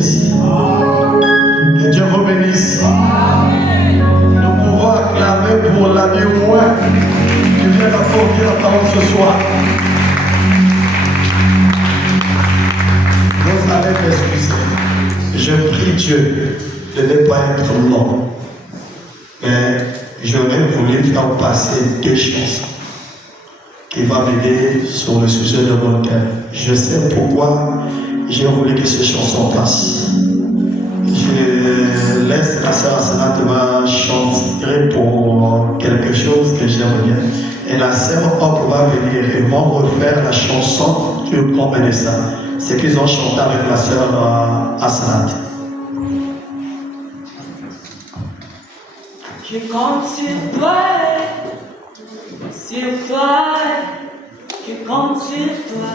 bénisse. Que Dieu vous bénisse. Nous pouvons acclamer pour l'année au moins qui vient d'apporter la parole ce soir. Vous allez m'excuser. Je prie Dieu de ne pas être long. Mais j'aurais voulu faire passer deux chansons qui vont m'aider sur le sujet de mon cœur. Je sais pourquoi j'ai voulu que ces chansons passent. Je laisse la sœur Asana va chanter pour quelque chose que j'aime bien. Et la sœur Hop va venir et vont refaire la chanson du grand médecin. C'est qu'ils ont chanté avec la sœur Asana. Je compte sur toi, je compte sur toi.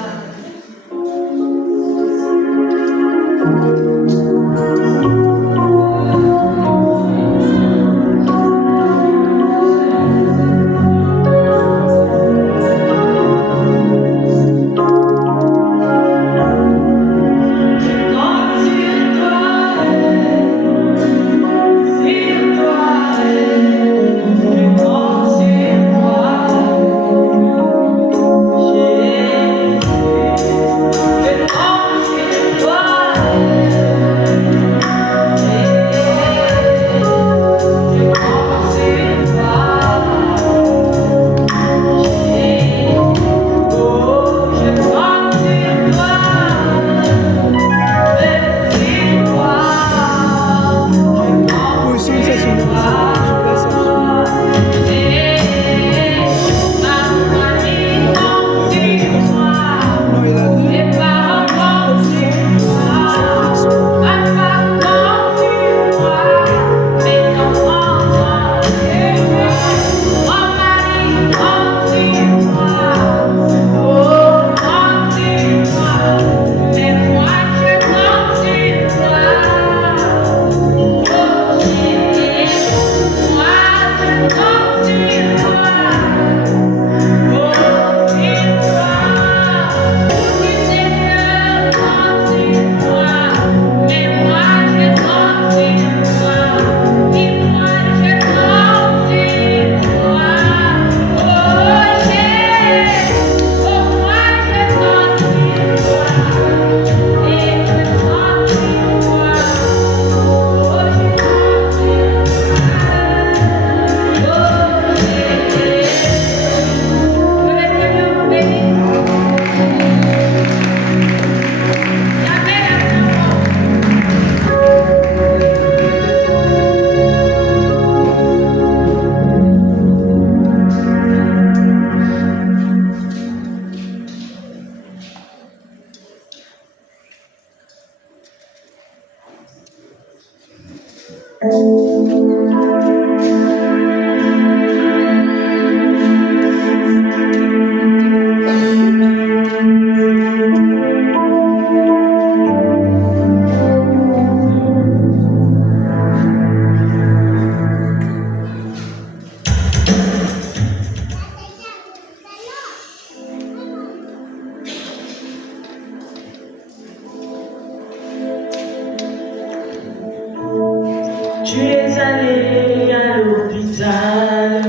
Tu es allé à l'hôpital,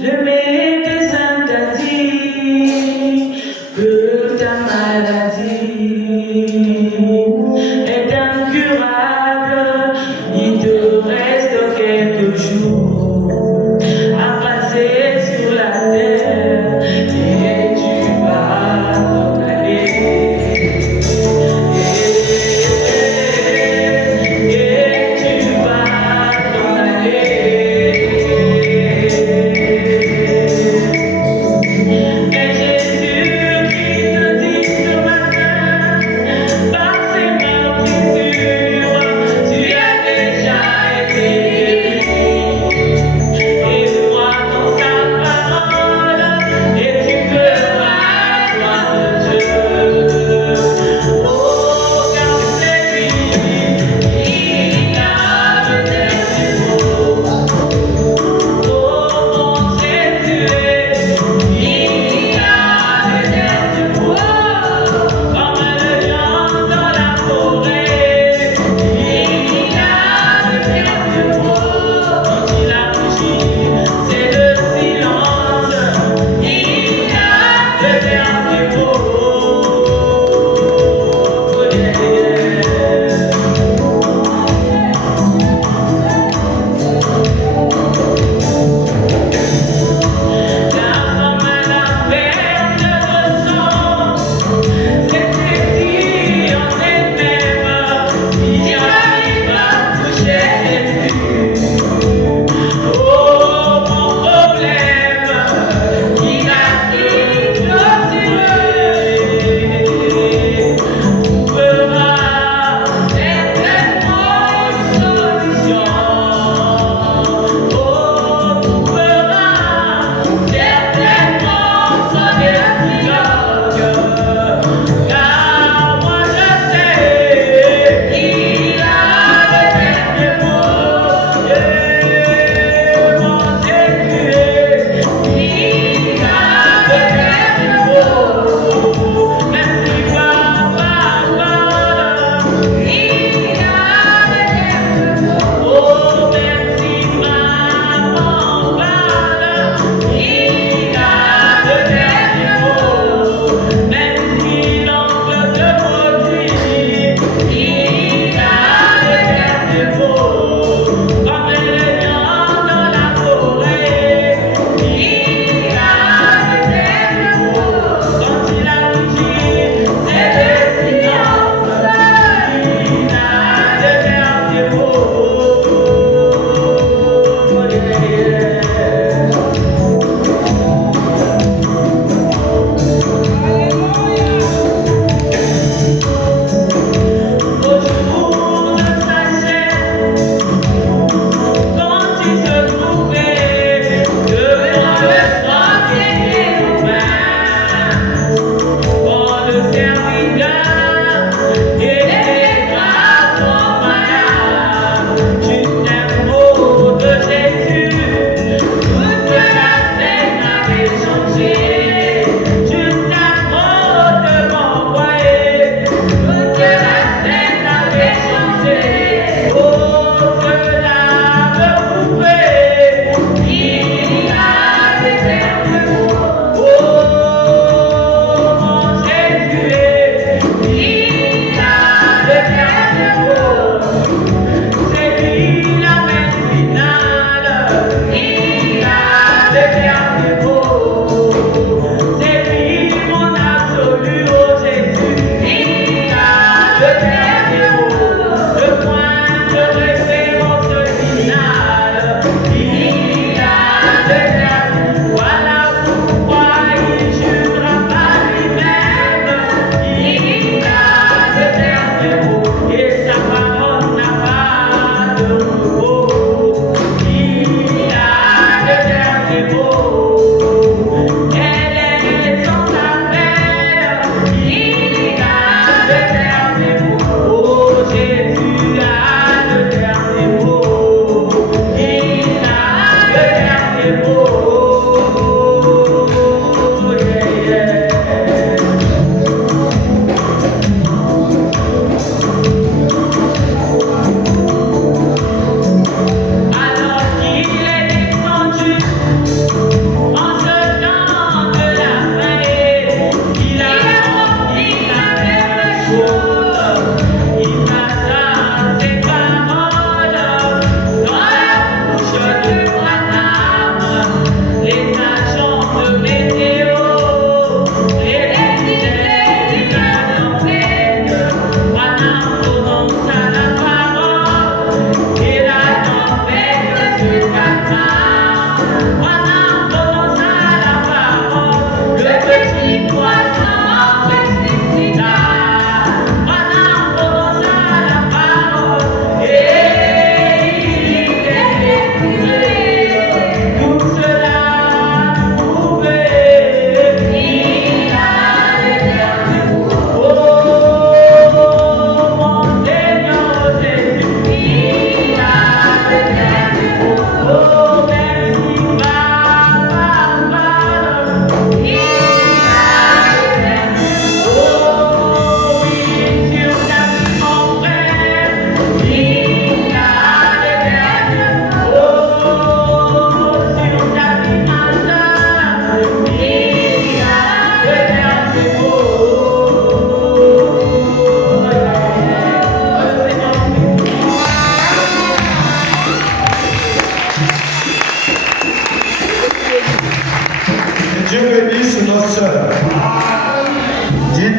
le médecin t'a dit que ta maladie est incurable, il te reste quelques jours à passer sur la terre et tu vas t'en aller. Et tu vas t'en aller.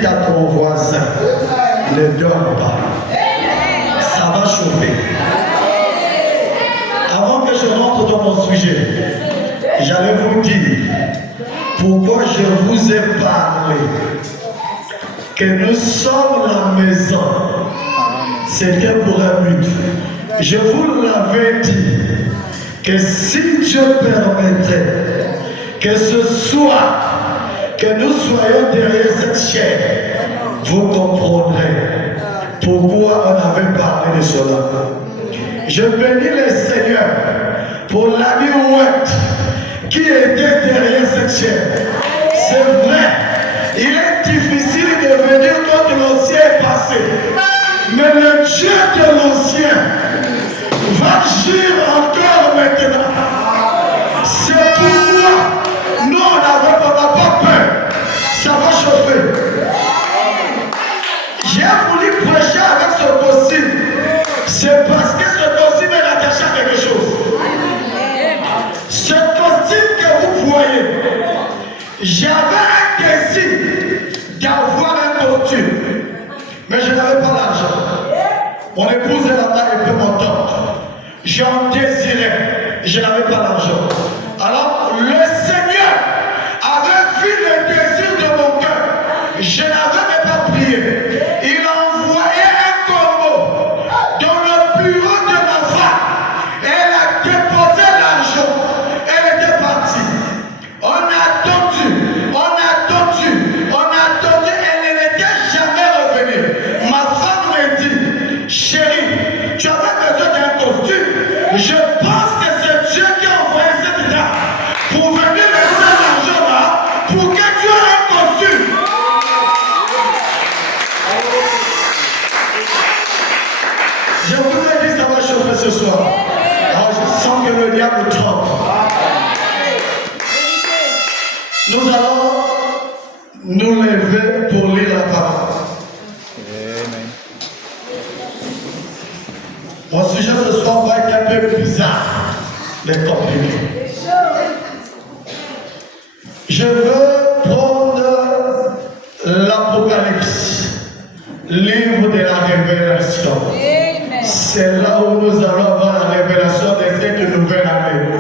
Dites à ton voisin, ne dors pas. Ça va chauffer. Avant que je rentre dans mon sujet, j'allais vous dire pourquoi je vous ai parlé que nous sommes la maison. C'était pour un but. Je vous l'avais dit que si Dieu permettait que ce soir, que nous soyons derrière cette chair, vous comprendrez pourquoi on avait parlé de cela. Je bénis le Seigneur pour l'ami Oued qui était derrière cette chair. C'est vrai, il est difficile de venir quand l'ancien est passé. Mais le Dieu de l'ancien va agir encore maintenant. C'est pourquoi nous, on n'a pas peur. Ça va chauffer. J'ai voulu prêcher avec ce costume. C'est parce que ce costume est attaché à quelque chose. Ce costume que vous voyez, j'avais un désir d'avoir un costume. Mais je n'avais pas l'argent. Mon épouse est là-bas, elle peut m'entendre. J'en désirais, je n'avais pas l'argent. Alors, le Seigneur avait vu le désir de mon cœur. Je n'avais même pas prié. Il a envoyé un corbeau dans le bureau de ma femme. Elle a déposé l'argent. Elle était partie. On a attendu. Elle n'était jamais revenue. Ma femme m'a dit, chérie, tu avais besoin d'un costume. Je pense que c'est Dieu qui a envoyé cette dame pour venir me donner l'argent là, pour que tu aies un costume. Je vous ai dit, ça va chauffer ce soir. Alors je sens que le diable trompe. Nous allons nous lever pour lire la parole. Mon sujet ce soir va être un peu bizarre, mais compliqué. Je veux prendre l'Apocalypse, livre de la révélation. C'est là où nous allons avoir la révélation de cette nouvelle année.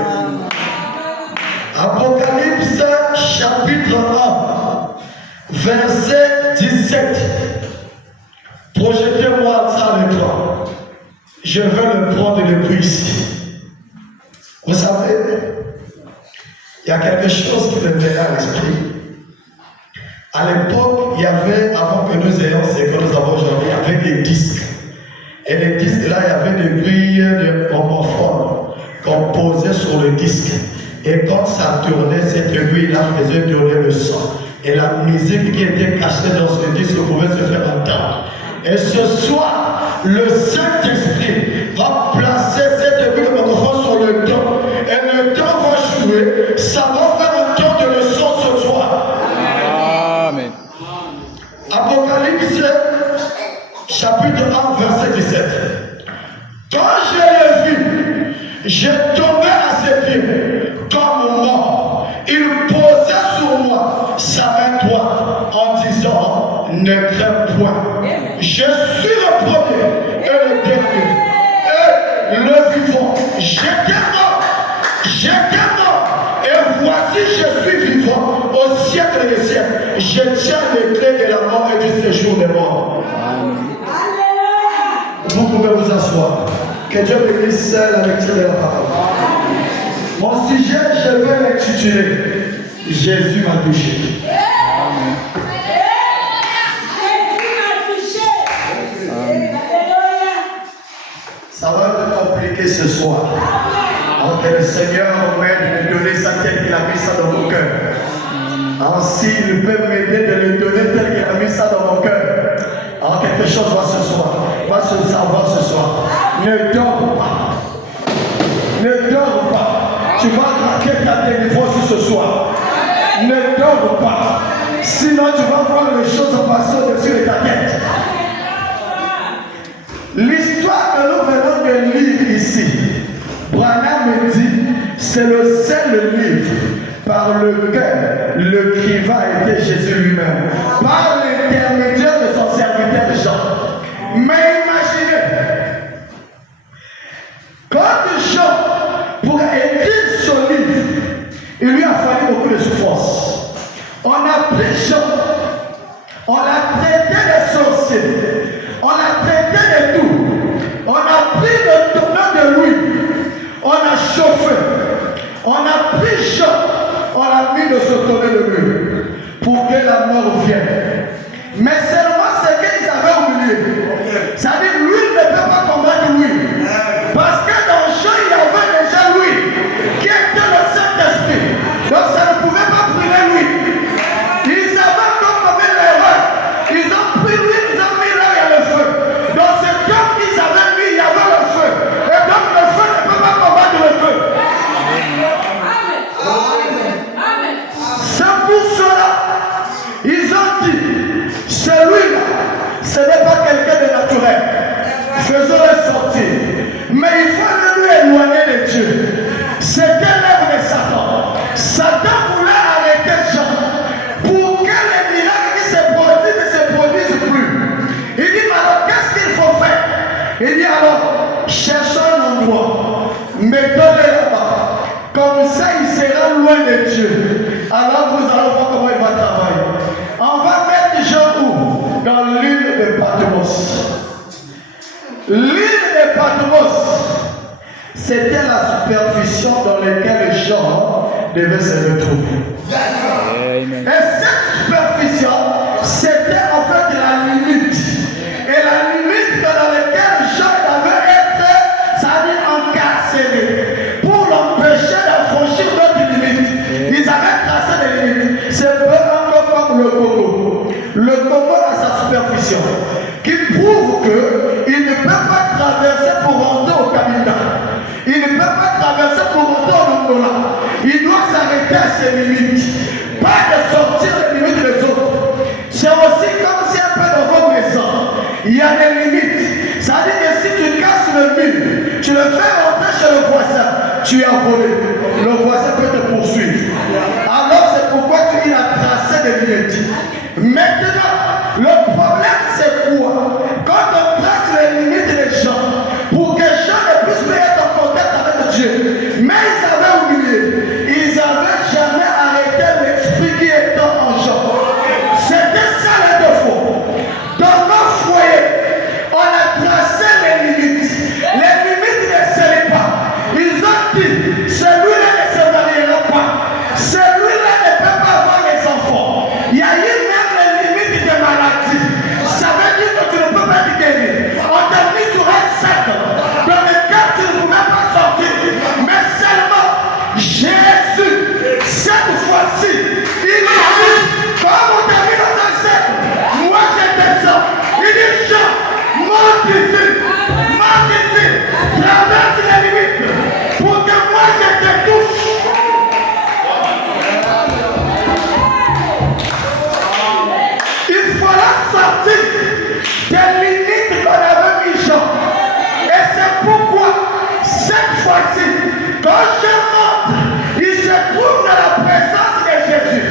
Apocalypse chapitre 1, verset 17. Projetez-moi ça avec toi. Je vais le prendre depuis ici. Vous savez, il y a quelque chose qui me vient à l'esprit. À l'époque, il y avait, avant que nous ayons ce que nous avons aujourd'hui, il y avait des disques. Et les disques là, il y avait des grilles de homophones qu'on posait sur le disque. Et quand ça tournait, cette grille-là faisait tourner le son. Et la musique qui était cachée dans ce disque pouvait se faire entendre. Et ce soir, le Saint-Esprit va placer cette grille de microphone sur le temps. Et le temps va jouer. Ça va faire entendre le son ce soir. Amen. Apocalypse, chapitre 1, verset 17. Quand je l'ai vu, j'ai tombé à ses pieds comme mort. Il posait sur moi sa main droite en disant, ne crains point. Je suis le premier et le dernier et le vivant. J'étais mort. Et voici je suis vivant au siècle des siècles. Je tiens les clés de la mort et du séjour des morts. Vous pouvez vous asseoir. Que Dieu bénisse la lecture de la parole. Mon sujet, je vais l'intituler Jésus m'a touché. Ça va être compliqué ce soir. Alors que le Seigneur m'aide de donner ça tel qu'il a mis ça dans mon cœur. Alors s'il peut m'aider de le donner tel qu'il a mis ça dans mon cœur. Alors quelque chose va ce soir. Va se savoir ce soir. Ne dors pas. Ne dors pas. Tu vas craquer ta délivrance ce soir. Ne dors pas. Sinon tu vas voir les choses passer au-dessus de ta tête. L'histoire que nous venons de lire ici, Branham me dit, c'est le seul livre par lequel l'écrivain était Jésus lui-même. Par l'intermédiaire de son serviteur Jean. Mais imaginez, quand Jean, pour écrire son livre, il lui a fallu beaucoup de souffrance. On a pris Jean, on l'a traité de sorcier, on l'a traité de tout. On a pris le tournant de lui, on a chauffé, on a pris Jean, on l'a mis de se tourner de lui pour que la mort vienne. Mais seulement ce qu'ils avaient oublié, c'est-à-dire lui ne peut pas combattre lui. Parce que dans Jean, il y avait déjà lui, qui était le Saint-Esprit. Donc ça ne pouvait pas brûler lui. Ils avaient commis l'erreur. Ils ont pris lui, ils ont mis là, il y a le feu. Dans ce temps qu'ils avaient mis, il y avait le feu. Et donc le feu ne peut pas combattre le feu. C'est pour cela, ils ont dit, celui-là, ce n'est pas quelqu'un de naturel. Faisons-le sortir. Mais il faut lui éloigner de Dieu. C'était l'œuvre de Satan. Satan voulait arrêter Jean pour que les miracles qui se produisent ne se produisent plus. Il dit, alors qu'est-ce qu'il faut faire? Il dit, alors, cherchons un endroit, mettons-le là-bas. Comme ça, il sera loin de Dieu. Alors vous allez voir comment il va travailler. On va mettre Jean où? Dans l'île de Patmos. L'île de Patmos, c'était la superficie dans laquelle Jean devait se retrouver. Et cette superficie, c'était en fait la limite. Et la limite dans laquelle Jean devait être, c'est-à-dire encarcéré, pour l'empêcher de franchir notre limite. Ils avaient tracé des limites. C'est un peu comme le Congo. Le Congo a sa superficie, qui prouve qu'il ne peut pas traverser pour rentrer au Kabinda. Il ne peut pas traverser pour rentrer au Angola. Il doit s'arrêter à ses limites. Pas de sortir les limites des autres. C'est aussi comme si un peu dans vos maisons, il y a des limites. Ça veut dire que si tu casses le mur, tu le fais rentrer chez le voisin, tu as volé. Le voisin peut te poursuivre. Alors c'est pourquoi il a tracé des limites. Maintenant, le problème c'est quoi? Quand on trace les limites des gens, pour que les gens ne puissent plus être en contact avec Dieu, mais ils avaient oublié, ils n'avaient jamais arrêté l'esprit qui était en Jean. C'était ça le défaut. Dans nos foyers, on a tracé les limites ne scellent pas. Ils ont dit, celui-là ne se mariera pas, celui-là ne peut pas avoir les enfants. Il y a eu même les limites de maladie. Ça veut dire que tu ne peux pas te guérir. On t'a mis sur un sac dans lequel tu ne pouvais pas sortir. Mais seulement Jésus, cette fois-ci, il dit, comme on t'a mis dans un sac, moi je descends. Il dit, Jean, monte ici, traverse les limites pour que moi je te touche. Il faudra sortir des limites qu'on avait mis Jean. Et c'est pourquoi, cette fois-ci, quand je monte, il se trouve dans la présence de Jésus.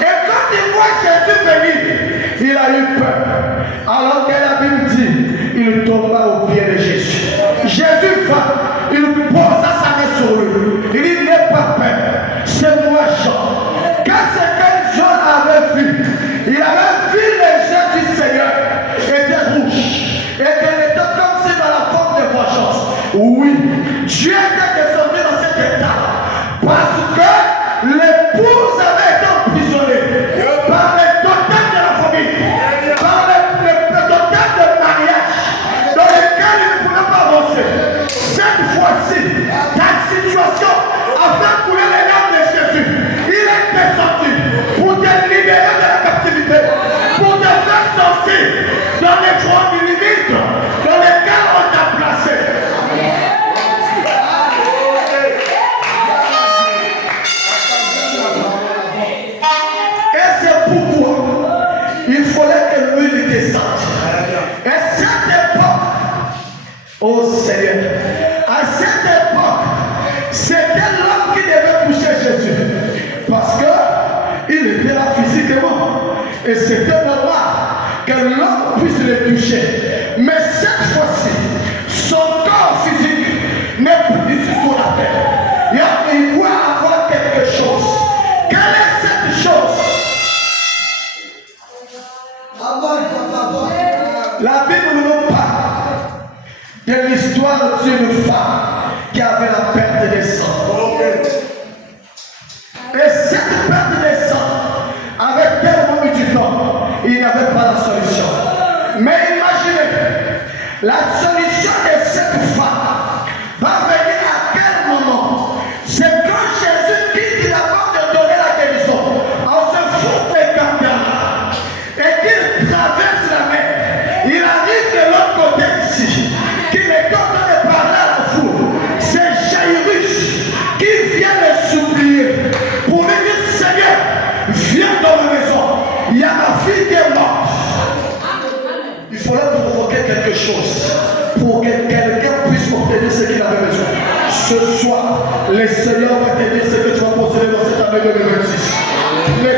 Et quand il voit Jésus venir, il a eu peur. Alors que la Bible dit, il tomba au pied de Jésus. Jésus va, il posa sa main sur lui. Il dit, n'aie pas peur, c'est moi Jean. Quand ce que Jean avait vu, il avait vu les yeux du Seigneur étaient rouges et qu'elle était comme si dans la forme de vengeance. Oui, Dieu était descendu dans cet état parce que l'épouse avait été emprisonnée par les totems de la famille, par le totem de mariage dans lequel il ne pouvait pas avancer. Cette fois-ci, ta situation a fait couler les larmes de Jésus. Il est descendu pour te libérer de la captivité, pour te faire sortir dans les grandes limites dans lesquelles on t'a placé. Et c'est pourquoi il fallait que l'huile descende. Et cette époque, oh Seigneur, à cette époque, c'était l'homme qui devait toucher Jésus. Parce qu'il était là physiquement. Et c'était normal que l'homme puisse le toucher. Mais cette fois-ci, son corps physique n'est plus sur la terre. Il doit avoir quelque chose. Quelle est cette chose? La Bible nous parle de l'histoire d'une femme qui avait la perte des sangs. Et cette perte des sangs avait tellement mis du temps, il n'y avait pas la solution. Mais imaginez, la solution de cette femme va venir à quel moment? C'est quand Jésus quitte d'abord de donner la guérison, en se fout des candeurs, et qu'il traverse la mer. Il arrive de l'autre côté ici, qu'il est content de parler à la foule. C'est Jairus qui vient le supplier pour lui dire: Seigneur, viens dans ma maison, il y a ma fille qui est morte. Il fallait provoquer quelque chose pour que quelqu'un puisse obtenir ce qu'il avait besoin. Ce soir, le Seigneur va te dire ce que tu vas posséder dans cette année 2026. Ne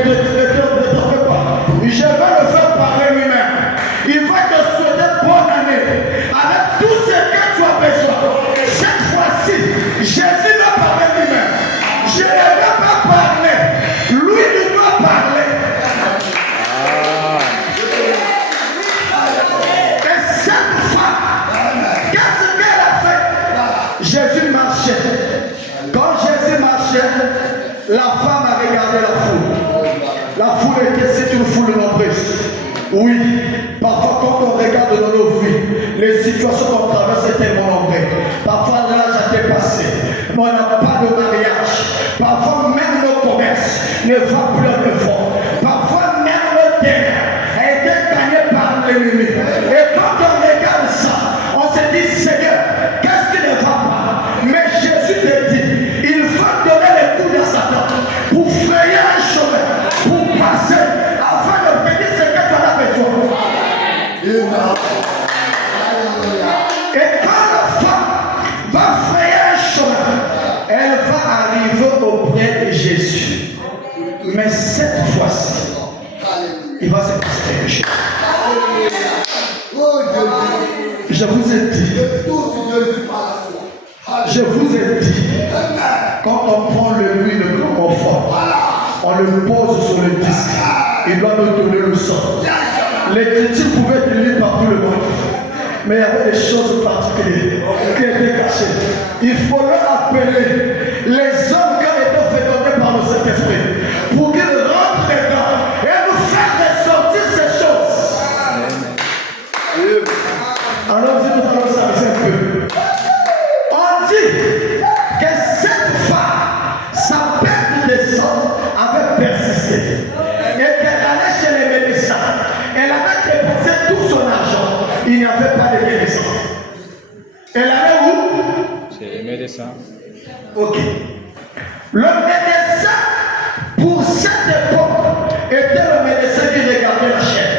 t'en fais pas. Je vais le faire parler lui-même. Il va te souhaiter bonne année avec tout ce que tu as besoin. Cette fois-ci, Jésus va parler lui-même. Je ne vais pas parler. Lui, il doit parler. Et cette femme, qu'est-ce qu'elle a fait? Jésus marchait. Quand Jésus marchait, la femme a regardé la foule. La foule était, c'est une foule nombreuse. Oui, parfois quand on regarde dans nos vies, les situations qu'on traverse sont tellement nombreuses. Parfois l'âge a dépassé, mais on n'a pas de mariage. Parfois même nos commerces ne vont plus en effort. Parfois même nos terres a été gagnées par l'ennemi. Et quand on regarde ça, on se dit: Seigneur, qu'est-ce qui ne va pas? Mais Jésus te dit, il faut donner le coup de Satan pour frayer un chemin, pour passer, afin d'obtenir ce que tu as besoin. Et quand la femme va frayer un chemin, elle va arriver auprès de Jésus. Mais cette fois-ci, il va se passer quelque chose. Je vous ai dit, quand on prend l'huile comme confort, on le pose sur le disque, il doit nous donner le sang. L'écriture pouvait être lue par tout le monde, mais il y avait des choses particulières qui étaient cachées. Il faut leur appeler les hommes qui ont été fécondés par le Saint-Esprit pour qu'ils rentrent dedans et nous faire ressortir ces choses. Alors, si nous allons s'amuser un peu, on dit que cette femme, sa perte de sang avait persisté et qu'elle allait chez les médecins. Elle avait dépensé tout son argent. Il n'y avait pas de guérison. Elle allait où? Chez les médecins. Ok. Le médecin, pour cette époque, était le médecin qui regardait la chair.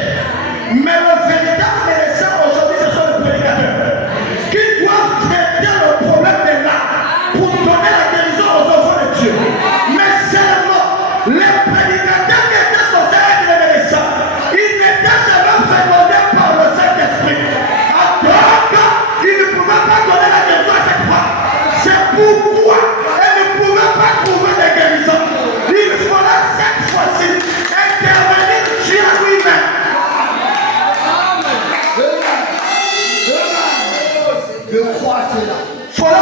Mais le véritable médecin aujourd'hui, ce sont les prédicateurs qui doivent traiter le problème de l'âme pour donner la guérison aux enfants de Dieu. Mais seulement les prédicateurs qui étaient censés être les médecins, ils n'étaient jamais fécondés par le Saint-Esprit. Donc, ils ne pouvaient pas donner la guérison à chaque fois. C'est pourquoi ils ne pouvaient pas trouver de guérison. Il fallait cette fois-ci intervenir Dieu lui-même. Il fallait faire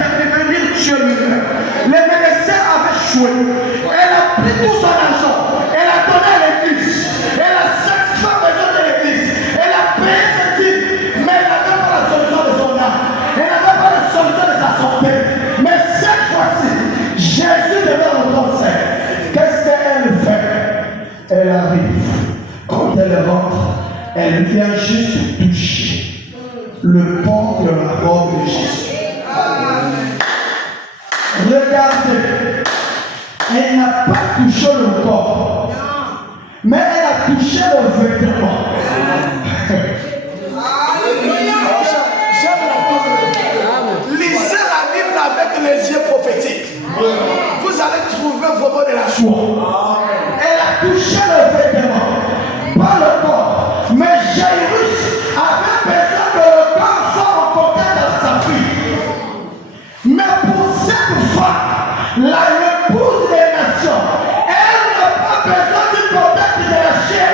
intervenir Dieu lui-même. Les médecins avaient échoué. Elle a pris tout son argent. Elle a donné à l'église. Elle a satisfait besoin de l'église. Elle a payé ses titres. Mais elle n'avait pas la solution de son âme. Elle n'avait pas la solution de sa santé. Mais cette fois-ci, Jésus devait rentrer. Qu'est-ce qu'elle fait? Elle arrive. Quand elle rentre, elle vient juste toucher le pont de la robe de Jésus. Regardez, elle n'a pas touché le corps, mais elle a touché le vêtement. Lisez la Bible avec les yeux prophétiques. Vous allez trouver vraiment de la joie. Elle a touché le vêtement. la épouse des nations. Elle n'a pas besoin du contact de la chair.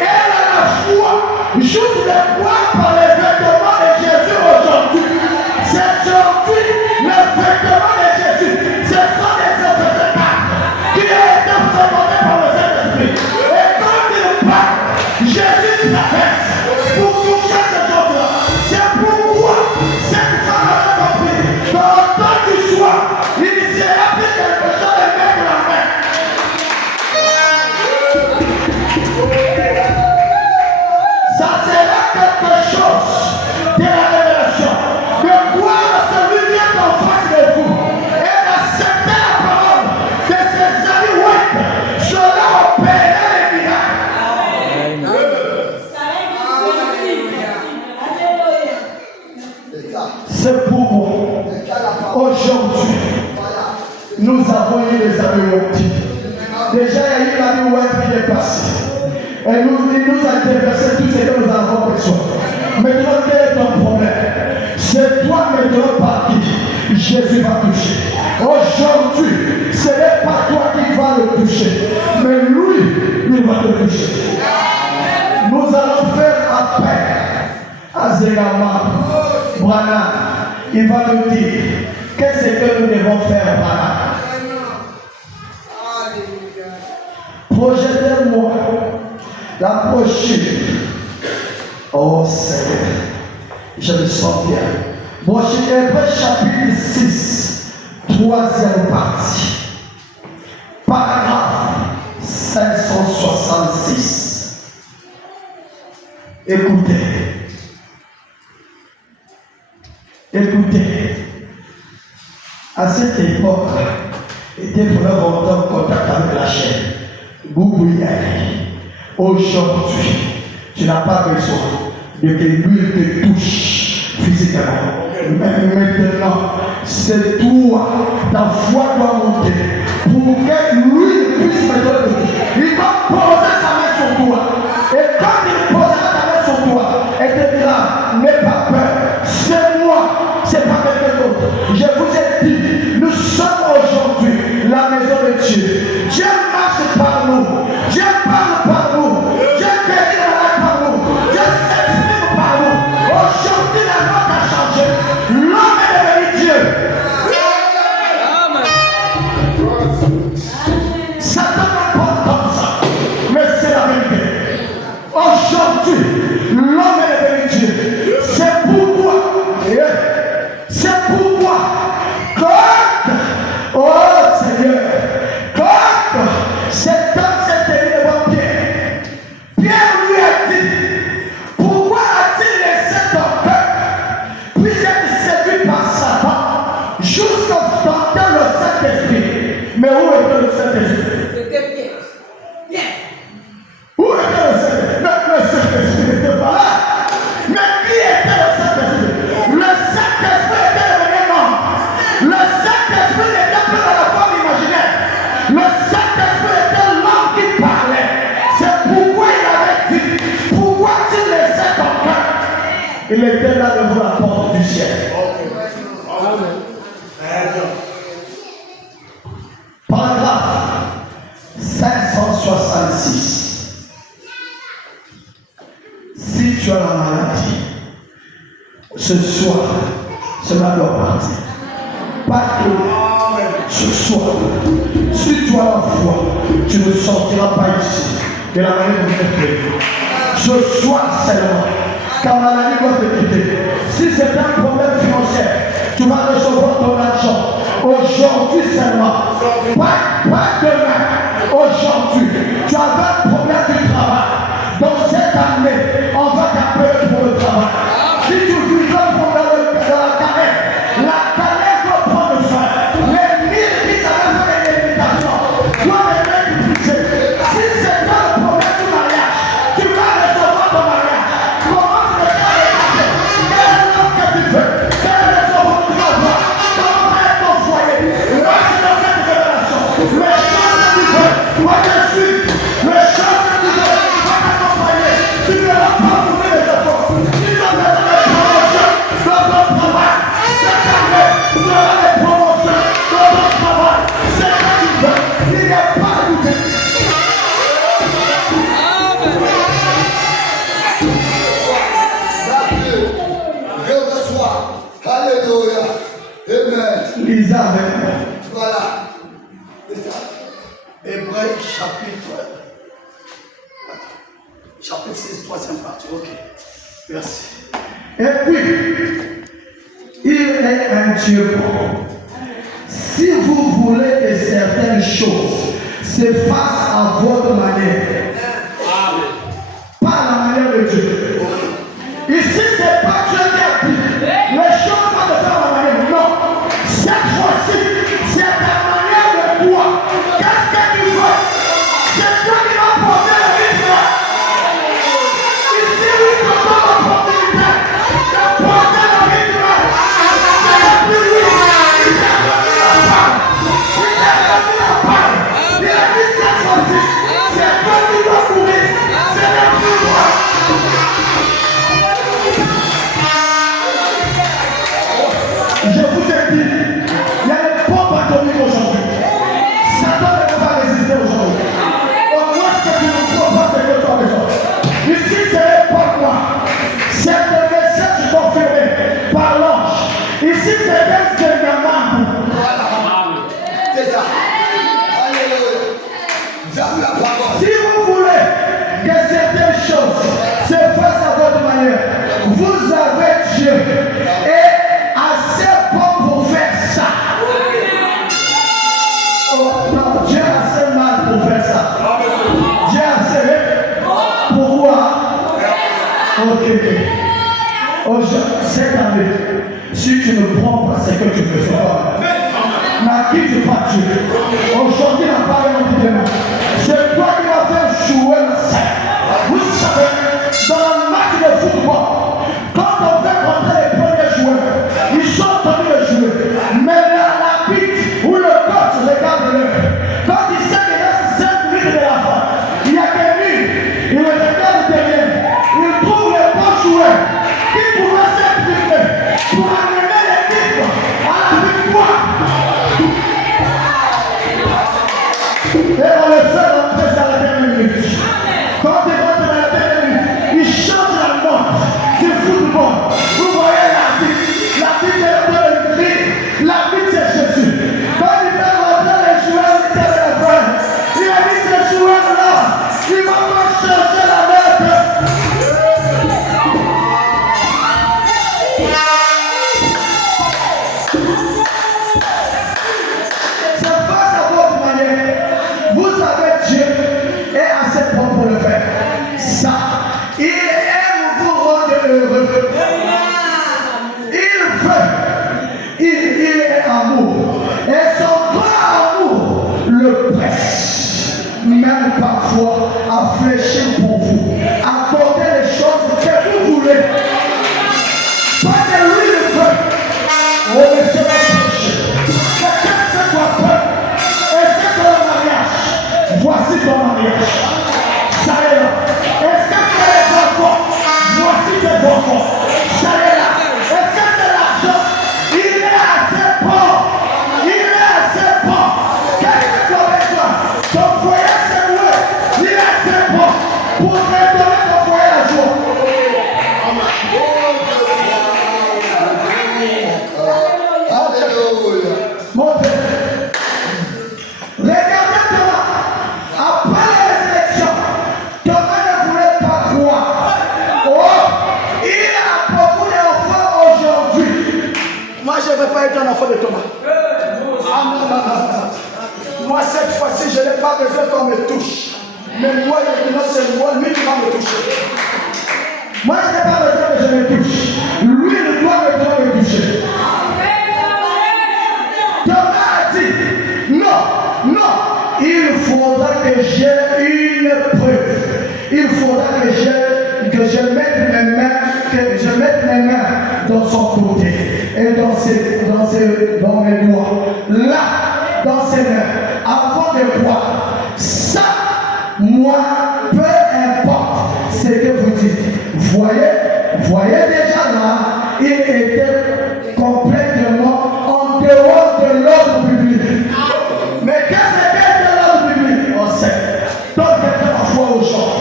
Elle a la foi. Juste le voir par les vêtements de Jésus aujourd'hui. C'est aujourd'hui le vêtement de Jésus. Ce sont des obstacles qui ont été présentés par le Saint-Esprit. Et quand il parle, Jésus traverse pour toucher ces choses-là. C'est pourquoi cette femme a compris qu'en tant que soit, il sera pris quelque chose de mettre la main. Ça sera quelque chose de la révélation. De croire à celui qui est en face de vous et d'accepter la parole de ses amis web. Cela opérera les miracles. C'est pourquoi aujourd'hui nous avons eu les amis web. Déjà il y a eu l'ami web qui est passé. Et il nous a déversé tout ce que nous avons besoin. Maintenant, quel est ton problème? C'est toi maintenant par qui Jésus va toucher. Aujourd'hui, ce n'est pas toi qui vas le toucher, mais lui, il va te toucher. Nous allons faire appel à Zégama, Branham. Il va nous dire qu'est-ce que nous devons faire, Branham. Projetez-moi la brochure. Oh Seigneur, je me sens bien. Brochure Hébreux chapitre 6, 3e partie. Paragraphe 566. Écoutez. Écoutez. À cette époque, était vraiment rentrer en contact avec la chair. Aujourd'hui, tu n'as pas besoin de que l'huile te touche physiquement. Mais maintenant, c'est toi, ta foi doit monter pour que l'huile puisse me donner. Il va poser sa main sur toi. Et quand il posera ta main sur toi, elle te dira, n'aie pas peur, c'est moi, c'est pas quelqu'un d'autre. Je vous ai dit, nous sommes aujourd'hui la maison de Dieu. Dieu marche par nous. Dieu parle par nous. Dieu guérit la main par nous. Dieu s'exprime par nous. Aujourd'hui, la note a changé. L'homme est devenu Dieu. Satan n'a pas comme ça. Mais c'est la vérité. Aujourd'hui, l'homme est devenu Dieu. C'est pourquoi. C'est pourquoi. Oh Seigneur. Cet homme s'est tenu devant Pierre. Pierre lui a dit, pourquoi a-t-il laissé ton cœur puisse être séduit par Satan jusqu'à tenter le Saint-Esprit? Mais où était le Saint-Esprit? C'était Pierre. Pierre. Où était le Saint-Esprit? Le Saint-Esprit n'était pas là. Mais qui était le Saint-Esprit? Le Saint-Esprit était le vrai homme. Le Saint-Esprit n'était pas dans la forme imaginaire. Le Saint-Esprit était l'homme qui parlait. C'est pourquoi il avait dit, pourquoi tu laissais ton cœur? Il était là devant la porte du ciel. Paragraphe 566. Si tu as la maladie, ce soir, cela doit partir. Pas que ce soir, si tu as la foi, tu ne sortiras pas ici de la manière dont tu es prévu. Ce soir seulement, car la maladie doit te quitter. Si c'est un problème financier, tu vas recevoir ton argent. Aujourd'hui seulement, pas demain. Aujourd'hui, tu avais un problème du travail. Dans cette année, on va t'appeler pour le travail. Si tu vivras pour la carrière doit prendre fin. Les mille qui s'avaient fait des limitations doivent être brisés. Si c'est pas le problème du mariage, tu vas recevoir ton mariage. Comment tu le fais? Quel est l'homme que tu veux? Quel est le jour que tu vas voir? Comment est ton foyer? Marche dans cette révélation. Le chant que tu veux doit te suivre. Le chant que tu veux doit t'accompagner. Tu ne vas pas lisez avec moi. Voilà. Hébreux chapitre 6, troisième partie. Ok. Merci. Et puis, il est un Dieu bon. Si vous voulez que certaines choses se fassent à votre manière, pas à la manière de Dieu. Ici, ce n'est pas Dieu qui a dit les choses vont se faire à la manière. Non. Cette fois-ci, c'est à la manière de toi. Qu'est-ce que tu veux? C'est toi qui vas porter le rythme. Ici, oui, tu donnes l'opportunité de porter le rythme. C'est plus lui. Il t'a donné la parole. Il a dit cette fois-ci, c'est toi qui dois courir. C'est le plus moi. Je vous ai dit, il y a des bombes atomiques aujourd'hui. Satan ne peut pas résister aujourd'hui. Au moins que tu ne crois pas ce que tu as besoin. Ici, ce n'est pas moi. C'est le message confirmé par l'ange. Ici, c'est des événements. Voilà. C'est ça. Alléluia. J'aime la parole. Si vous voulez que certaines choses se fassent à votre manière, vous avez Dieu et assez bon pour faire ça. Oh non, Dieu a assez mal pour faire ça. Dieu a assez. Pourquoi? Ok. Cette année, si tu ne prends pas ce que tu veux faire, n'acquitte pas Dieu. Aujourd'hui, la parole est demain. C'est toi qui vas faire jouer le sein. Vous savez, dans le match de football, quand on fait rentrer les premiers joueurs, ils sont tenus de jouer. Mais l'arbitre ou le coach regarde l'heure. Quand il sait qu'il reste 5 minutes de la fin, il y a des minutes, il regarde derrière, il trouve les bons joueurs qui pouvaient s'impliquer pour amener l'équipe à la victoire. Et on le fait rentrer ça à la dernière minute. Quand il rentre dans la dernière minute, il change la note du football. Vous voyez l'arbitre est en train de crier. L'arbitre c'est Jésus. Quand il fait rentrer les joueurs, il tient la fin. Il a dit ces joueurs-là, ils vont pas changer la note. C'est pas à votre manière. Vous avez Dieu est assez bon pour le faire. Ça, il aime vous rendre heureux. Il veut. Il est amour. Et son grand amour le presse. Même parfois à fléchir pour vous. Apporter les choses que vous voulez. Pas de lui le veut. On ne sait pas prêcher. Mais qu'est-ce que tu as peur? Est-ce que ton mariage? Voici ton mariage. Ça est là. Est-ce que tu as des enfants? Voici tes enfants. Ça est là. Est-ce que c'est l'argent? Il est assez bon. Il est assez bon. Qu'est-ce que tu as besoin? Ton foyer c'est loué. Il est assez bon pour redonner ton foyer la joie. Alléluia. Montez. Regardez Thomas. Après les élections, Thomas ne voulait pas croire. Oh, il a beaucoup d'enfants aujourd'hui. Moi, je ne veux pas être un enfant de Thomas. Ah non, non, non, non. Moi, cette fois-ci, je n'ai pas besoin qu'on me touche. Mais moi, maintenant, c'est moi, lui qui va me toucher. Moi, je n'ai pas besoin que je me touche. Lui ne doit me toucher. Thomas a dit, non, non, il faudra que j'ai une preuve. Il faudra que je mette mes mains dans son côté et dans mes doigts. Là, dans ses mains, avant de croire. Ça, moi, peu importe ce que vous dites. Voyez déjà là, il était complètement en dehors de l'ordre public. Mais qu'est-ce que c'est de l'ordre public? On sait. Donc, quelqu'un la foi aux gens.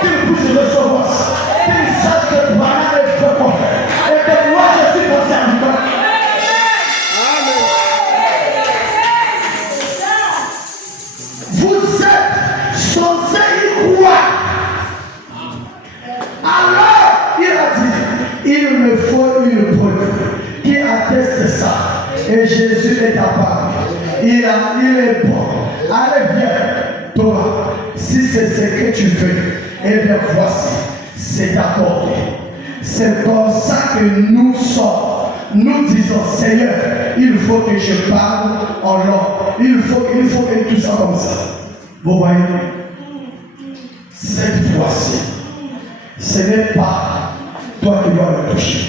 Qu'il puisse recevoir ça. Qu'il sache que Branham est très bon. Et que moi, je suis concerné. Amen. Il me faut une preuve qui atteste ça. Et Jésus est capable. Il est bon. Allez, viens, toi. Si c'est ce que tu veux, eh bien voici, c'est accordé. C'est comme ça que nous sommes. Nous disons, Seigneur, il faut que je parle en langue. Il faut que tout ça comme ça. Vous voyez, cette fois-ci, ce n'est pas toi qui dois le toucher.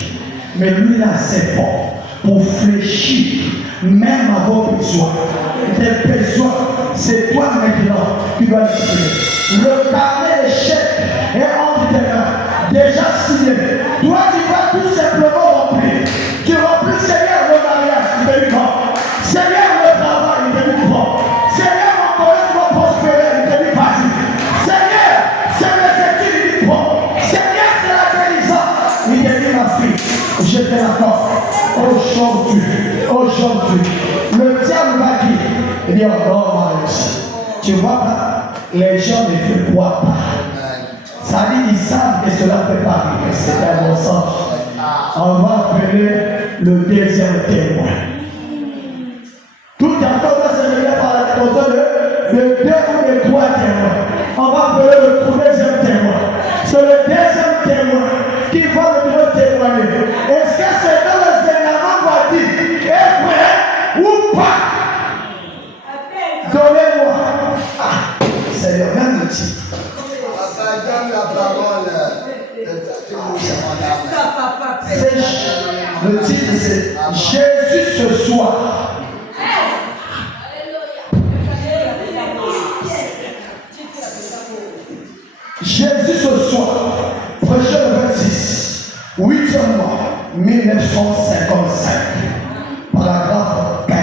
Mais lui là, c'est bon pour fléchir, même avoir besoin. Des besoins, c'est toi maintenant qui dois l'exprimer. Le carnet des chèques est entre tes mains, déjà signé. Toi, tu vas tout simplement remplir. Tu remplis, Seigneur, le mariage, il te dit bon. Seigneur, le travail, il te dit bon. Seigneur, mon collègue va prospérer, il te dit vas-y. Seigneur, c'est les études, il dit bon. Seigneur, c'est la guérison, il te dit ma fille, je te l'accorde. Aujourd'hui, le diable va dire, il dit encore Marius. Tu vois pas, les gens ne te croient pas. Ça dit, ils savent que cela ne peut pas arriver. C'est un mensonge. On va appeler le deuxième témoin. Tout à fait, on va se réveiller par la console de deux ou de trois témoins. On va appeler le deuxième témoin. C'est le deuxième témoin qui va le témoigner. Est-ce que c'est dans le Seigneur va dire, est vrai ou pas? Donnez-moi. Ah, c'est le même titre. Donne la parole. Le titre c'est Jésus ce soir. Jésus ce soir, prochain 26, 8e mois 1955, paragraphe 15.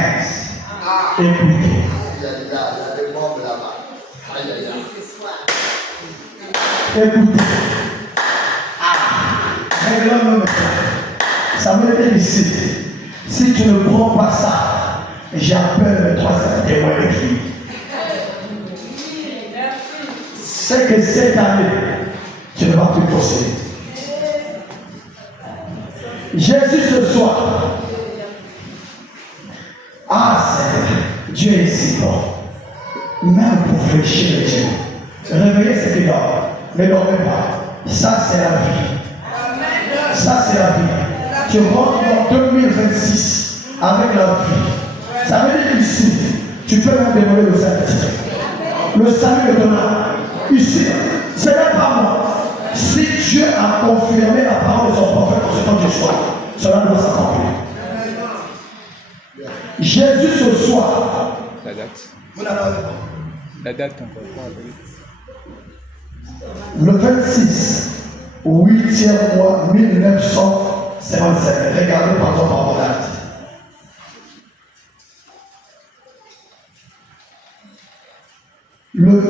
Écoutez. Écoutez. Ça me dit ici. Si tu ne prends pas ça, j'appelle le troisième témoin écrit. C'est que cette année, tu ne vas plus posséder. Jésus ce soir. Ah Seigneur, Dieu est si bon. Même pour fléchir les genoux. Réveillez ce qui dort. Ne dormez pas. Ça c'est la vie. Ça c'est la vie. Tu rentres dans 2026 avec la vie. Ça veut dire ici, tu peux même dévoiler le salut. Le salut de ton âme. Ici, ce n'est pas moi. Si Dieu a confirmé la parole de son prophète en ce temps du soir, cela doit s'accomplir. Jésus ce soir. La date. Vous n'en avez pas. La date qu'on peut pas appeler. Le 26, 8e mois 1957. Regardez par exemple par mon date. Le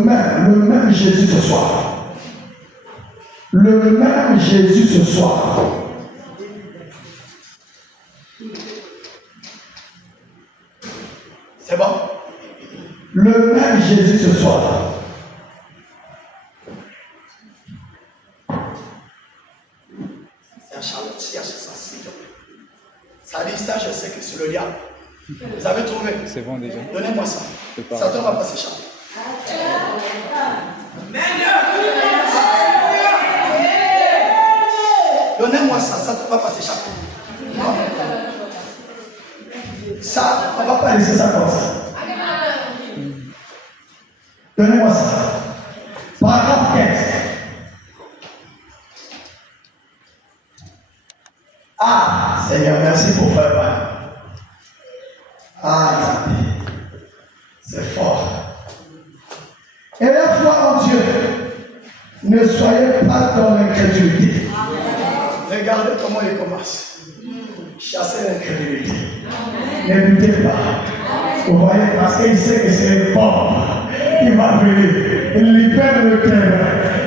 même Jésus ce soir. Le même Jésus ce soir. C'est bon? Le même Jésus ce soir. C'est un Charlotte, cherche ça, s'il te plaît. Ça dit ça, je sais que c'est le diable. Vous avez trouvé? C'est bon déjà. Donnez-moi ça. pas Satan va pas s'échapper. Donnez-moi ça, Satan ne va pas s'échapper. Ça, on ne va pas laisser ça comme ça. Donnez-moi ça. Paragraphe 15. Ah, Seigneur, merci pour faire mal. Ah, c'est fort. Et la foi en Dieu, ne soyez pas dans l'incrédulité. Regardez comment il commence. Chassez l'incrédulité. Ne doutez pas. Vous voyez, parce qu'il sait que c'est le pauvre qui va venir. Il libère le cœur.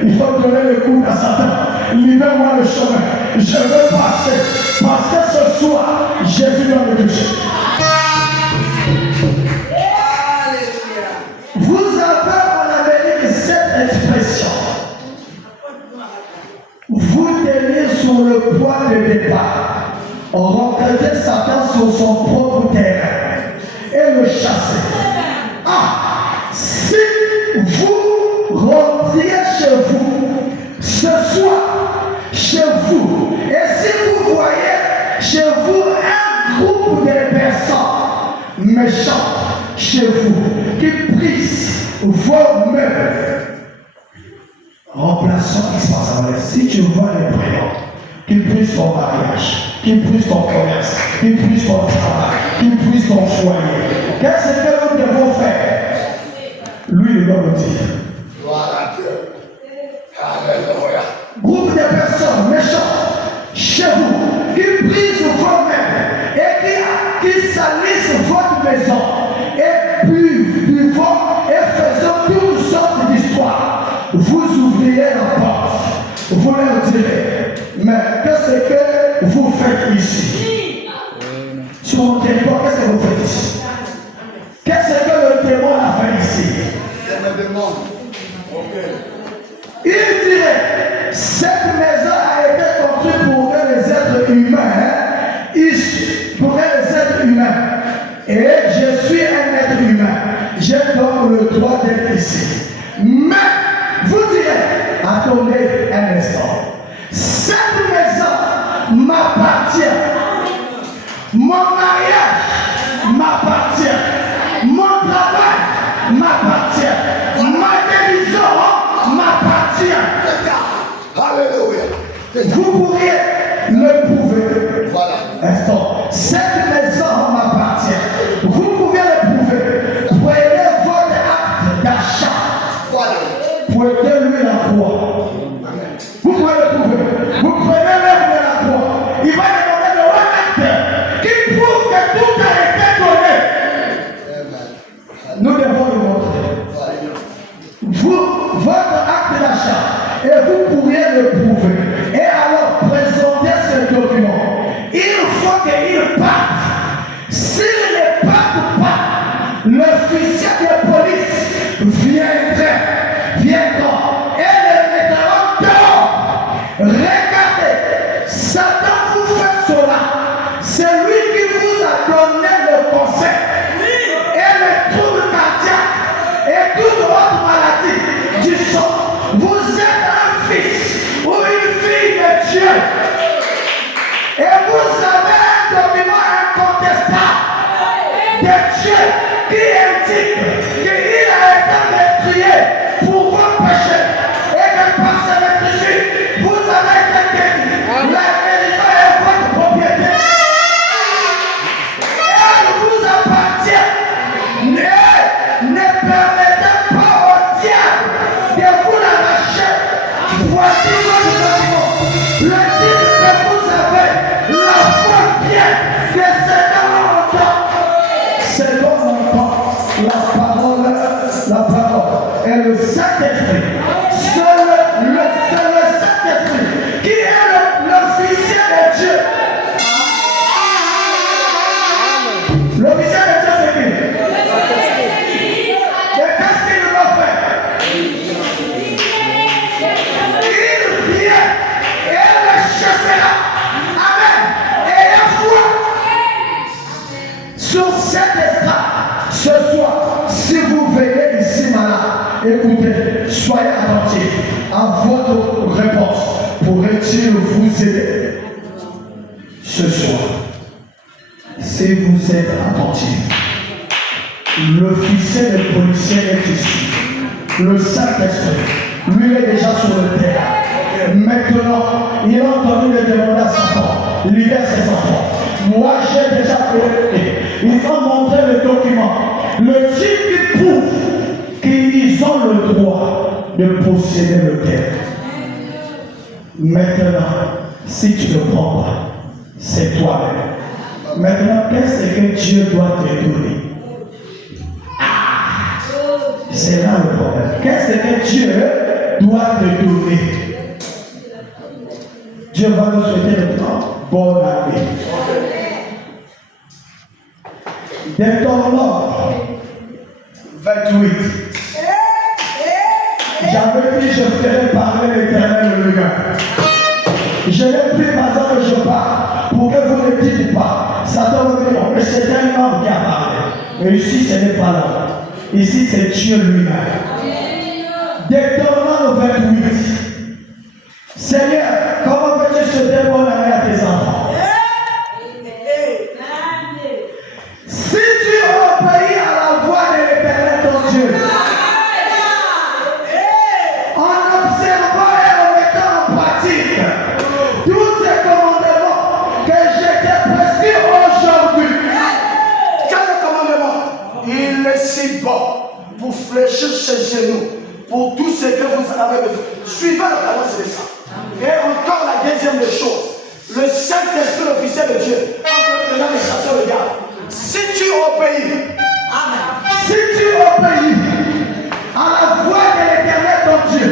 Il faut donner le coup à Satan. Libère-moi le chemin. Je veux passer. Parce que ce soir, Jésus doit me toucher. Vous avez en Amérique cette expression. Vous tenez sous sur le point de départ, rencontrer Satan sur son propre terrain et le chasser. Ah, si vous rentriez chez vous, ce soir, chez vous, et si vous voyez chez vous un groupe de personnes méchantes chez vous qui brisent vos meubles, remplaçons ce qui se passe avec. Si tu vois les prénoms qui brisent ton mariage, qui brisent ton commerce, qui brisent ton travail, qui brisent ton foyer, qu'est-ce que nous devons faire? Lui, il doit le dire. Gloire à Dieu. Alléluia. Groupe de personnes méchantes chez vous qui brisent vos mains et qui salissent votre maison et buvons et faisons toutes sortes d'histoires. Vous ouvrirez la porte, vous leur direz, mais qu'est-ce que vous faites ici? Sur mon territoire, qu'est-ce que vous faites ici? Qu'est-ce que le démon a fait ici? Je me demande. Il dirait, cette maison a été construite pour les êtres humains, ici, pour les êtres humains. Et je suis un être humain. J'ai donc le droit d'être ici. Mais, vous direz, attendez un instant. Cette maison m'appartient. Mon mariage m'appartient. Mon travail m'appartient. Ma guérison m'appartient. Alléluia. Vous pourriez le prouver. Voilà. Instant. Cette maison m'appartient. Vous pouvez le prouver. Prenez votre acte d'achat. Voilà. Pointez-lui la croix. Vous pouvez le prouver. Vous prenez l'œuvre de la croix. Il va demander le acte qui prouve que tout a été donné. Nous devons le montrer. Votre acte d'achat, et vous pourriez le prouver. Et alors, présentez ce document. Il faut qu'il parte. S'il ne part pas, l'officier de police viendra et le mettra dehors. Regardez, Satan vous fait cela. C'est lui qui vous a donné le conseil. Et le trouble cardiaque et toute autre maladie du sang. Vous êtes un fils ou une fille de Dieu. Et vous avez un document incontestable de Dieu qui indique qu'il a été meurtrier pour vos péchés. Et que par ce meurtrier, vous avez été guéri. La guérison est votre propriété. Elle vous appartient. Ne permettez pas au diable de vous l'arracher. Voici votre document. Le titre que vous avez, la foi bien que c'est dans mon temps. C'est dans mon temps. La parole est le Saint-Esprit. C'est le Saint-Esprit qui est l'officier de Dieu. L'officier de Dieu, c'est qui? Et qu'est-ce qu'il va faire? Il vient et le chassera. Amen. Ayez foi sur cette estrade ce soir. Si vous venez ici malade, écoutez, soyez attentifs à votre réponse. Pourrait-il vous aider ce soir? Si vous êtes attentifs, l'officier des policiers est ici. Le Saint-Esprit, lui est déjà sur le terrain. Maintenant, il a entendu le demander à Satan, libère ses enfants. Moi, j'ai déjà préparé. Il va montrer le document. Le type qui prouve qu'ils ont le droit de posséder le terrain. Maintenant, si tu ne prends pas, c'est toi-même. Maintenant, qu'est-ce que Dieu doit te donner? C'est là le problème. Qu'est-ce que Dieu doit te donner? Dieu va nous souhaiter maintenant bonne année. Deutéronome 28. J'avais dit je ferai parler l'Éternel le gars. Je l'ai pris pendant que je parle pour que vous ne dites pas. Satan me dit non, mais c'est un homme qui a parlé. Mais ici, ce n'est pas l'homme. Ici, c'est Dieu lui-même. Deutéronome 28. Seigneur, comment peux-tu souhaiter bonne année à tes enfants? Si tu obéis à la voix de l'Éternel ton Dieu, en observant et en mettant en pratique tous ces commandements que je t'ai prescrits aujourd'hui. Quel commandement? Il est si bon pour fléchir ses genoux, pour tout ce que vous avez besoin. Suivez la parole de ça. Et encore la deuxième des choses, le Saint-Esprit, l'officiel de Dieu, entre les chasseurs de garde. Si tu obéis, Si tu obéis à la voix de l'Éternel ton Dieu,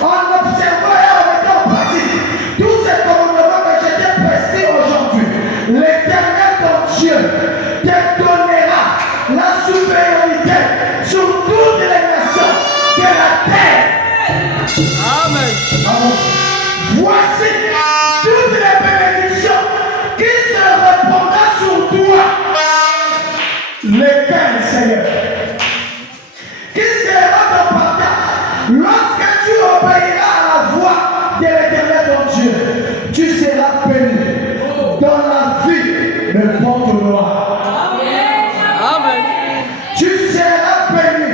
en observant et en mettant en pratique tous ces commandements que je t'ai prescrits aujourd'hui, l'Éternel ton Dieu te donnera la supériorité sur toutes les nations de la terre. Amen. Voici toutes les bénédictions qui se répandront sur toi. L'Éternel Seigneur, qui sera ton partage lorsque tu obéiras à la voix de l'Éternel ton Dieu. Tu seras béni dans la vie de porte noir. Amen. Tu seras béni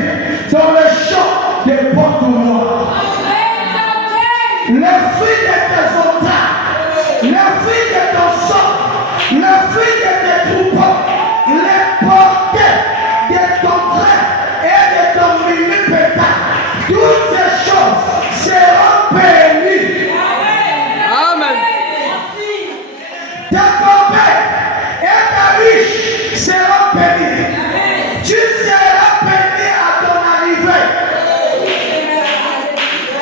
dans le champ des portes noires. Les fruits de tes entrailles, les fruits de ton sang, les fruits de tes troupeaux, les portées de ton train et de ton millipétal, toutes ces choses seront bénies. Amen. Ta corbeille et ta riche seront bénies. Tu seras béni à ton arrivée.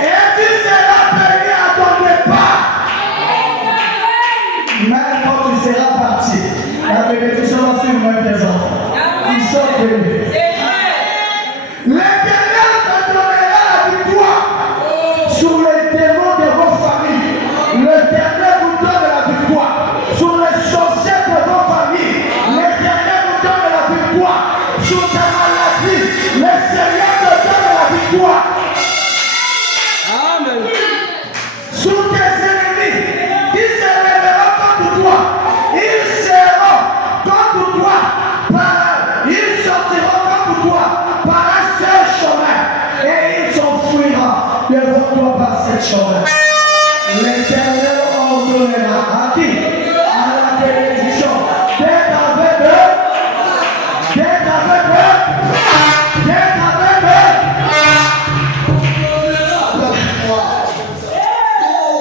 Et tu seras béni à ton départ. Même quand tu seras parti, la bénédiction va suivre même tes enfants. Ils sont bénis. L'Éternel te donnera la victoire sur les démons de vos familles. L'Éternel vous donne la victoire sur les sorciers de vos familles. L'Éternel vous donne la victoire sur ta maladie. Le Seigneur te donne la victoire. Amen. Sur tes ennemis qui se lèveront contre toi, ils seront contre toi, ils sortiront contre toi par un seul chemin et ils s'enfuiront devant toi par ce chemin. L'Éternel ordonnera à qui? À la bénédiction d'être avec eux, d'être avec eux, d'être avec eux.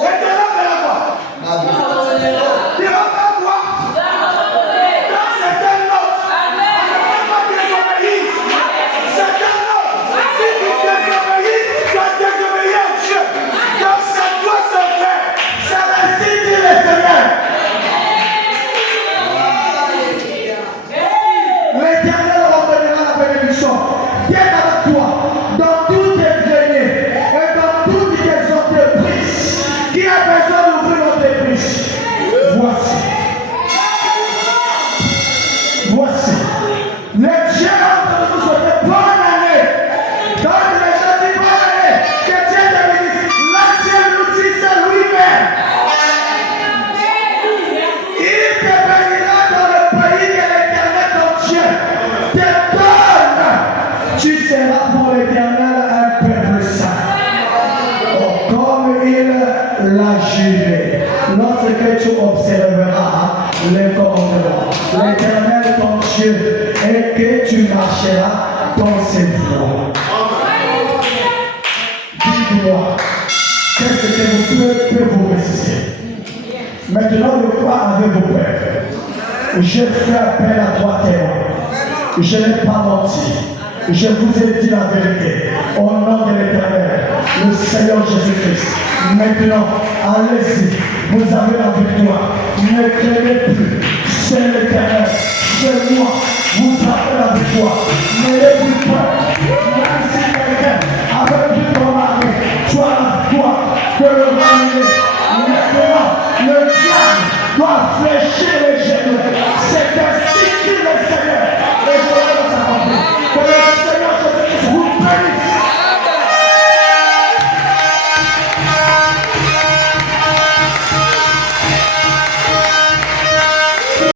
l'Éternel fera quoi? Il va faire quoi? Quand c'est un autre, on va désobéir. C'est un autre. Si tu désobéis, tu as désobéi à Dieu. Donc ça doit se faire. Ça va ainsi dire le Seigneur. L'Éternel ordonnera la bénédiction. Viens avec toi dans tous tes greniers et dans toutes tes entreprises. Qui a besoin d'ouvrir l'entreprise? Voici. Le Dieu entre nous souhaiter bonne année. Quand les gens disent bonne année, que Dieu te bénisse. Là, Dieu nous dit c'est lui-même. Il te bénira dans le pays que l'Éternel ton Dieu te donne. Tu seras pour l'Éternel un peuple saint. Oh, comme il l'a juré. Lorsque tu observeras les commandements, l'Éternel ton Dieu, et que tu marcheras dans ses voies. Dites-moi, qu'est-ce que vous pouvez vous résister? Maintenant, le crois avec vos pères. Je fais appel à toi, témoin. Je n'ai pas menti. Je vous ai dit la vérité. Au nom de l'Éternel, le Seigneur Jésus-Christ. Maintenant, allez-y. Vous avez la victoire. Ne craignez plus. C'est l'Éternel. C'est moi. Vous avez la victoire.